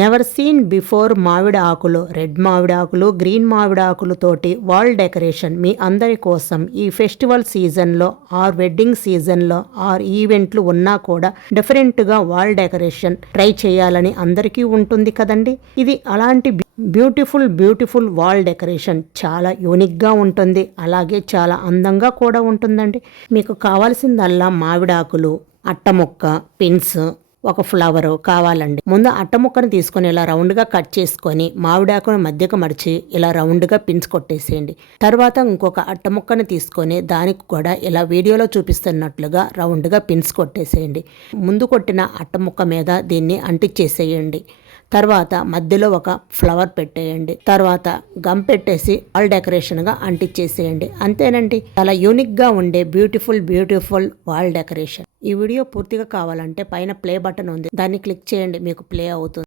Never seen before మామిడి ఆకులు, red మామిడి ఆకులు, గ్రీన్ మామిడి ఆకులతోటి వాల్ డెకరేషన్ మీ అందరి కోసం ఈ ఫెస్టివల్ సీజన్లో ఆర్ వెడ్డింగ్ సీజన్లో ఆర్ ఈవెంట్లు ఉన్నా కూడా డిఫరెంట్గా వాల్ డెకరేషన్ ట్రై చేయాలని అందరికీ ఉంటుంది కదండి. ఇది అలాంటి బ్యూటిఫుల్ వాల్ డెకరేషన్ చాలా యూనిక్గా ఉంటుంది, అలాగే చాలా అందంగా కూడా ఉంటుందండి. మీకు కావాల్సిందల్లా మామిడాకులు, అట్టముక్క, పిన్స్, ఒక ఫ్లవర్ కావాలండి. ముందు అట్ట ముక్కను తీసుకొని ఇలా రౌండ్గా కట్ చేసుకొని మామిడాకును మధ్యకు మడిచి ఇలా రౌండ్గా పిన్స్ కొట్టేసేయండి. తర్వాత ఇంకొక అట్ట ముక్కను తీసుకొని దానికి కూడా ఇలా వీడియోలో చూపిస్తున్నట్లుగా రౌండ్గా పిన్స్ కొట్టేసేయండి. ముందు కొట్టిన అట్ట ముక్క మీద దీన్ని అంటించేసేయండి. తర్వాత మధ్యలో ఒక ఫ్లవర్ పెట్టేయండి. తర్వాత గమ్ పెట్టేసి వాల్ డెకరేషన్గా అంటించేసేయండి. అంతేనండి, చాలా యూనిక్గా ఉండే బ్యూటిఫుల్ వాల్ డెకరేషన్. ఈ వీడియో పూర్తిగా కావాలంటే పైన ప్లే బటన్ ఉంది, దాన్ని క్లిక్ చేయండి, మీకు ప్లే అవుతుంది.